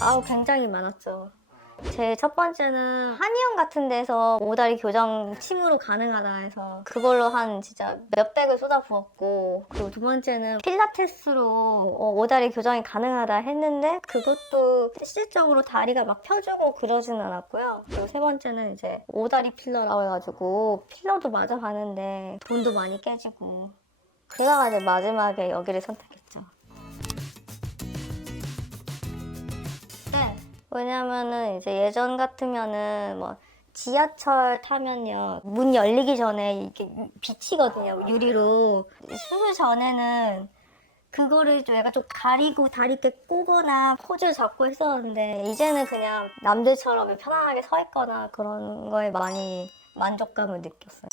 아우 굉장히 많았죠. 제 첫 번째는 한의원 같은 데서 오다리 교정 침으로 가능하다 해서 그걸로 한 진짜 몇백을 쏟아부었고 그리고 두 번째는 필라테스로 어, 오다리 교정이 가능하다 했는데 그것도 실질적으로 다리가 막 펴주고 그러지는 않았고요. 그리고 세 번째는 이제 오다리 필러라고 해가지고 필러도 맞아봤는데 돈도 많이 깨지고 이제 마지막에 여기를 선택했죠. 네. 왜냐면은 이제 예전 같으면은 뭐 지하철 타면요 문 열리기 전에 이게 비치거든요 유리로 수술 전에는 그거를 좀 약간 좀 가리고 다리 이렇게 꼬거나 포즈 잡고 했었는데 이제는 그냥 남들처럼 편안하게 서 있거나 그런 거에 많이 만족감을 느꼈어요.